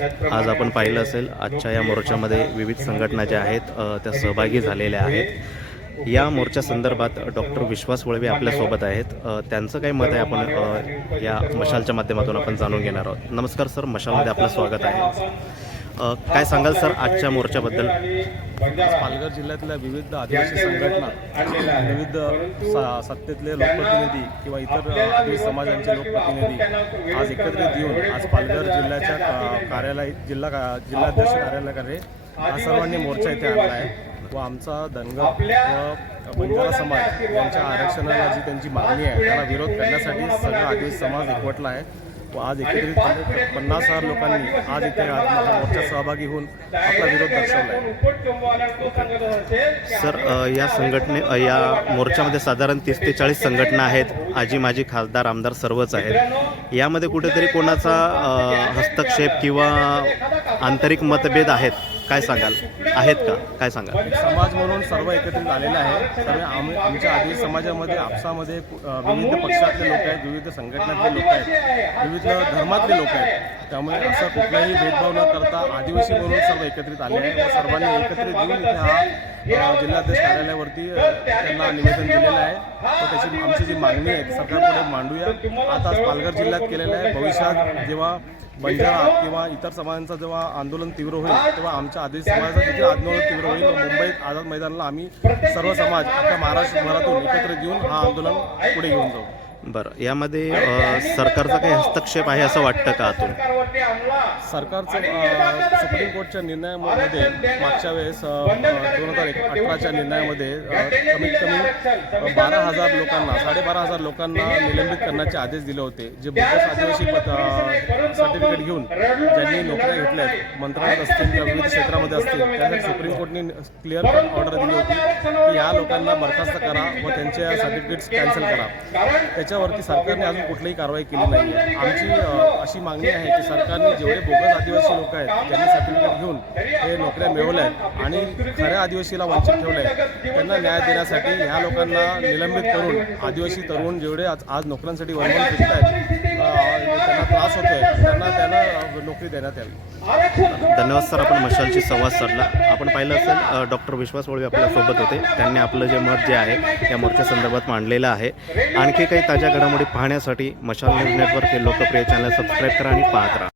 आज आपण पाहिलं असेल आजच्या या मोर्चामध्ये विविध संघटना ज्या आहेत त्या सहभागी झालेल्या आहेत. या मोर्चा संदर्भात डॉक्टर विश्वास वळवे आपल्यासोबत आहेत. त्यांचं काही मत आहे आपण या मशालच्या माध्यमातून आपण जाणून घेणार आहोत. नमस्कार सर मशालमध्ये आपलं स्वागत आहे. काय सांगाल सर आजच्या मोर्चाबद्दल? आज पालघर जिल्ह्यातल्या विविध आदिवासी संघटना विविध सा- सत्तेतले लोकप्रतिनिधी किंवा इतर आदिवासी समाजांचे लोकप्रतिनिधी आज एकत्रित येऊन आज पालघर जिल्ह्याच्या का- कार्यालय जिल्हा का- जिल्हाध्यक्ष कार्यालयाकडे हा सर्वांनी मोर्चा इथे आणला आहे. व आमचा धनगर व बंजारा समाज यांच्या आरक्षणाला जी त्यांची मागणी आहे त्याला विरोध करण्यासाठी सगळा आदिवासी समाज एकवटला आहे. व आज एकत्रितपणे पन्नास हजार लोकांनी आज इथे मोर्चात सहभागी होऊन आपला विरोध दर्शवला सर या संघटने या मोर्चामध्ये साधारण तीस ते चाळीस संघटना आहेत. आजी माजी खासदार आमदार सर्वच आहेत. यामध्ये कुठेतरी कोणाचा हस्तक्षेप किंवा आंतरिक मतभेद आहेत? काय सांगाल? आहेत का? काय सांगाल? समाज म्हणून सर्व एकत्रित आलेलं आहे. त्यामुळे आम्ही आमच्या आदिवासी समाजामध्ये आपसामध्ये विविध पक्षातले लोक आहेत विविध संघटनातले लोक आहेत विविध धर्मातले लोक आहेत. त्यामुळे असं कुठलाही भेदभाव न करता आदिवासी म्हणून सर्व एकत्रित आले आहे व सर्वांनी एकत्रित येऊन इथे हा जिल्हाध्यक्ष कार्यालयावरती त्यांना निवेदन दिलेलं आहे. व त्याची आमची जी मागणी आहे ती सरकारपुढे मांडूया. आता पालघर जिल्ह्यात केलेलं आहे भविष्यात जेव्हा बंजारा किंवा इतर समाजांचं जेव्हा आंदोलन तीव्र होईल तेव्हा आमच्या आदिवासी समाजाचं देखील आंदोलन तीव्र होईल मुंबईत आझाद मैदानाला आम्ही सर्व समाज अख्ख्या महाराष्ट्रभरातून एकत्रित येऊन हा आंदोलन पुढे घेऊन जाऊ. बरं यामध्ये सरकारचा काही हस्तक्षेप आहे असं वाटतं का आतून सरकारचं सुप्रीम कोर्टच्या निर्णयामध्ये मागच्या वेळेस दोन हजार अठराच्या निर्णयामध्ये कमीत कमी बारा हजार लोकांना साडेबारा हजार लोकांना निलंबित करण्याचे आदेश दिले होते. जे बोगस आदिवासी सर्टिफिकेट घेऊन ज्यांनी नोकऱ्या घेतल्या आहेत मंत्रालयात असतील किंवा विविध क्षेत्रामध्ये असतील त्यासाठी सुप्रीम कोर्टने क्लिअर ऑर्डर दिली होती की या लोकांना बरखास्त करा व त्यांच्या सर्टिफिकेट्स कॅन्सल करा. त्याच्यावरती सरकारने अजून कुठलीही कारवाई केली नाही आहे आमची अशी मागणी आहे की सरकारने जेवढे बोगस आदिवासी लोक आहेत त्यांनी सर्टिफिकेट घेऊन हे नोकऱ्या मिळवल्या आहेत आणि खऱ्या आदिवासीला वंचित ठेवलं आहे त्यांना न्याय देण्यासाठी ह्या लोकांना निलंबित करून आदिवासी तरुण जेवढे आज आज नोकऱ्यांसाठी वर्णन फिरत आहेत त्यांना त्रास होतोय त्यांना त्यांना अ, नोकरी देण्यात यावी. धन्यवाद सर आपण मशालशी संवाद साधला. आपण पाहिलं असेल डॉक्टर विश्वास वळवे आपल्यासोबत होते. त्यांनी आपलं जे मत जे आहे या मोर्चा संदर्भात मांडलेलं आहे. आणखी काही ताज्या घडामोडी पाहण्यासाठी मशाल न्यूज नेटवर्क हे लोकप्रिय चॅनल सबस्क्राईब करा आणि पाहत राहा.